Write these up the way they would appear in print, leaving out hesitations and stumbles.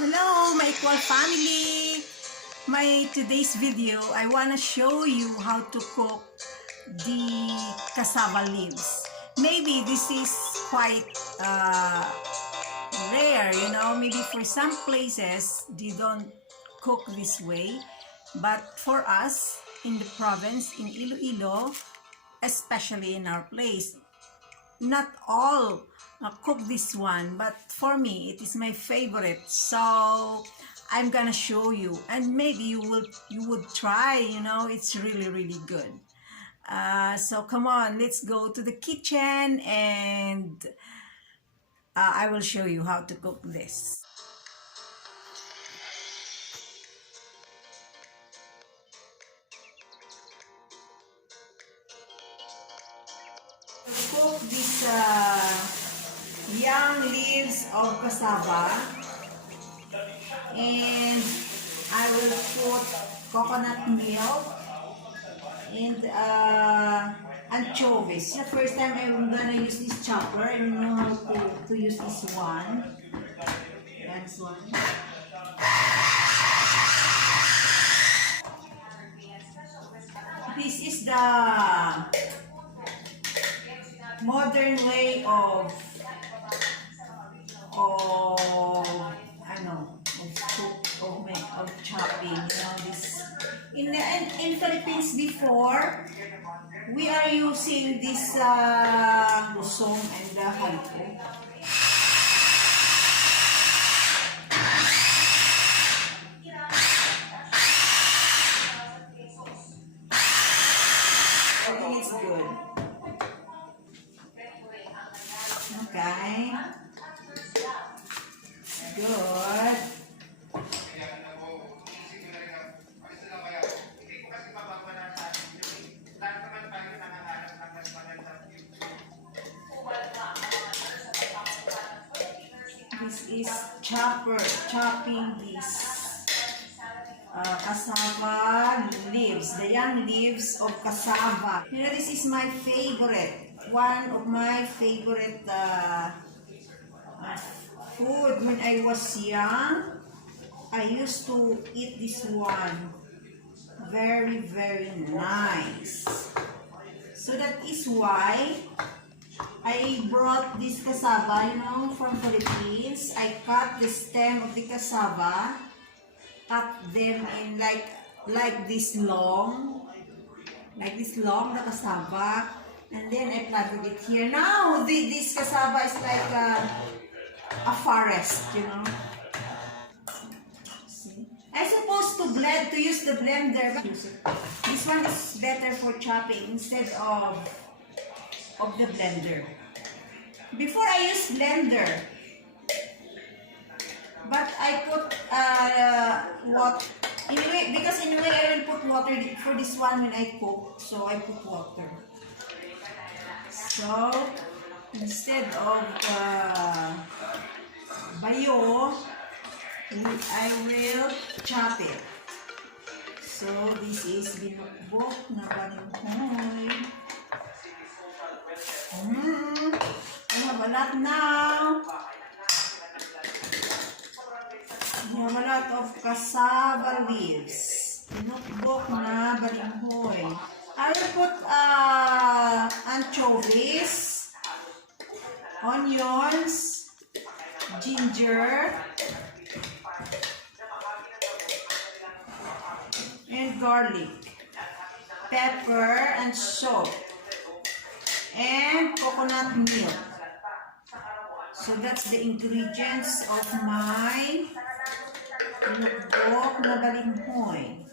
Hello, my equal family! My today's video, I wanna show you how to cook the cassava leaves. Maybe this is quite rare, maybe for some places they don't cook this way. But for us in the province, in Iloilo, especially in our place, not all cook this one, but for me it is my favorite, so I'm gonna show you, and maybe you would try. It's really good. So come on, let's go to the kitchen, and I will show you how to cook this. To cook these young leaves of cassava, and I will put coconut milk and anchovies. The first time I'm gonna use this chopper. I don't know how to use this one. That's one. This is the modern way of chopping. This in Philippines before, we are using this lusong and the halpo. I think it's good. Okay. Good. This is chopping these cassava leaves, the young leaves of cassava. This is my favorite, one of my favorite food. When I was young, I used to eat this one. Very nice. So that is why I brought this cassava, from Philippines. I cut the stem of the cassava, cut them in like this long, the cassava, and then I planted it here. Now this cassava is like a forest, See? I supposed to use the blender, but this one is better for chopping instead of the blender. Before I use blender, but I put water anyway, because anyway I will put water for this one when I cook, so I put water. So instead of bayo, I will chop it. So this is binukbok na balinghoy. I have a lot now. I have a lot of cassava leaves. Binukbok na balinghoy. I will put anchovies, onions, ginger, and garlic, pepper and salt, and coconut milk. So that's the ingredients of my binukbok na balinghoy.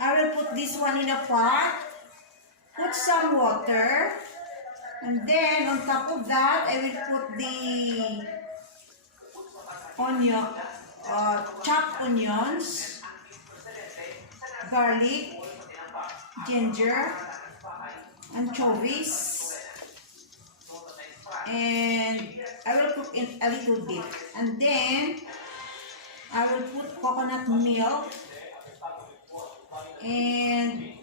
I will put this one in a pot, put some water, and then on top of that I will put the onion, chopped onions, garlic, ginger, anchovies, and I will cook it a little bit, and then I will put coconut milk, and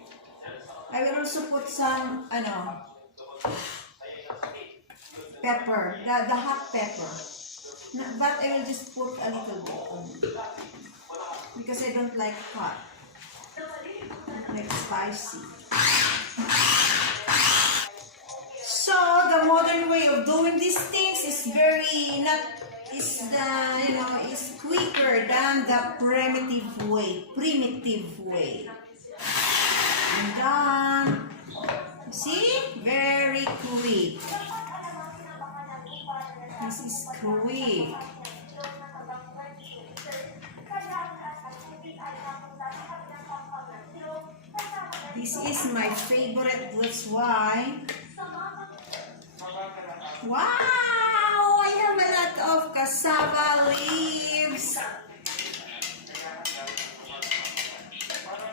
I will also put some pepper, the hot pepper, but I will just put a little bit. because I don't like hot. I like spicy. So the modern way of doing these things is is quicker than the primitive way. And done. See? Very quick. This is quick. This is my favorite, that's why. Wow! I have a lot of cassava leaves.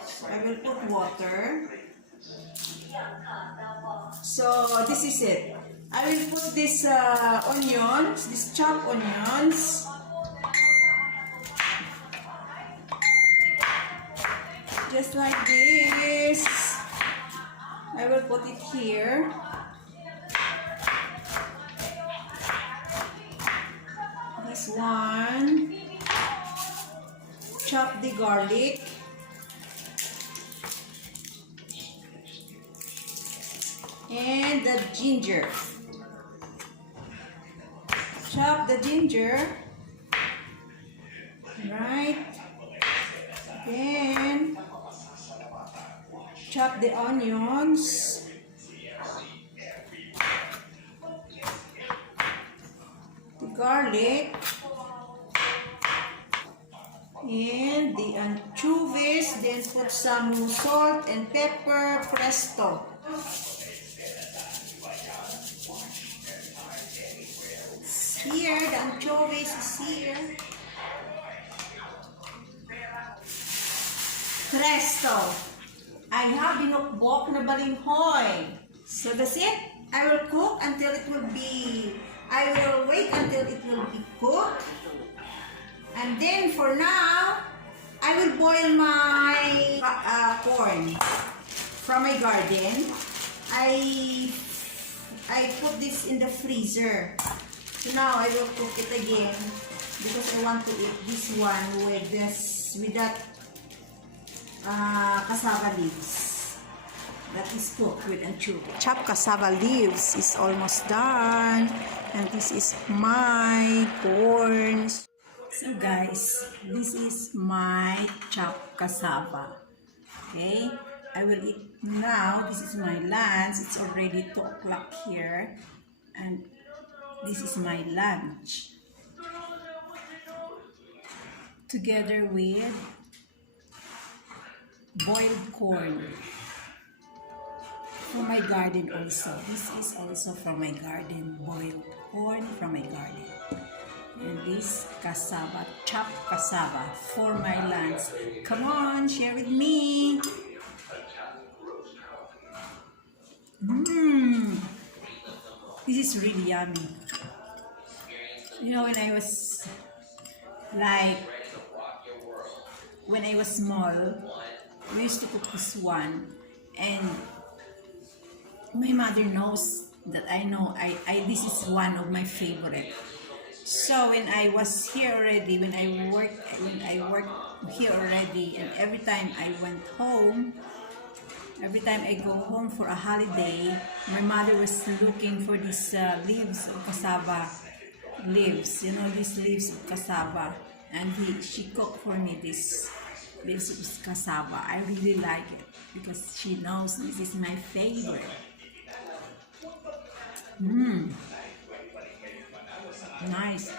So I will put water. So this is it. I will put this onions, these chopped onions. Just like this. I will put it here. This one. Chop the garlic. And the ginger. Chop the ginger. Right. Then chop the onions. The garlic. And the anchovies. Then put some salt and pepper. Presto. Here, the anchovies is here. Presto! I have binukbok na balinghoy. So that's it. I will cook until it will be, I will wait until it will be cooked. And then for now, I will boil my corn from my garden. I put this in the freezer. So now I will cook it again because I want to eat this one with that cassava leaves that is cooked with anchovy. Chopped cassava leaves is almost done, and this is my corn. So guys, this is my chopped cassava. Okay, I will eat now. This is my lunch. It's already 2 o'clock here, and this is my lunch, together with boiled corn from my garden also. This is also from my garden, boiled corn from my garden. And this cassava, chopped cassava for my lunch. Come on, share with me. This is really yummy. You know, when I was small, we used to cook this one, and my mother knows that this is one of my favorite. So when I was here already, when I worked here already, and every time I went home, every time I go home for a holiday, my mother was looking for these leaves of cassava leaves, you know, these leaves of cassava, and she cooked for me these leaves of cassava. I really like it because she knows this is my favorite. Nice.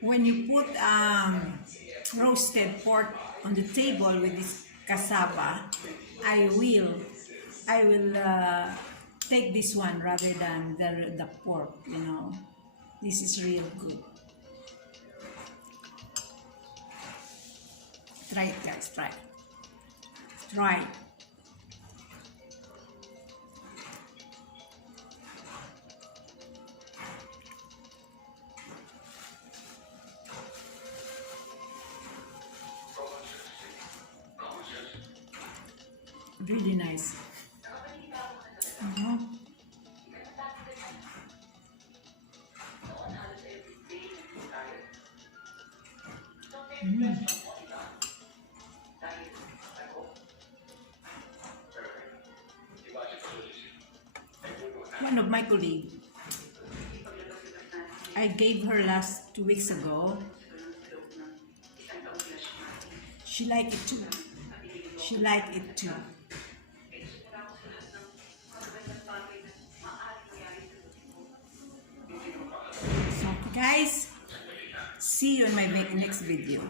When you put roasted pork on the table with this cassava, I will take this one rather than the pork, you know. This is real good. Try it, guys, try it. Try it. Really nice. Mhm. One of my colleagues, I gave her last 2 weeks ago. She liked it too. She liked it too. So guys, see you in my next video.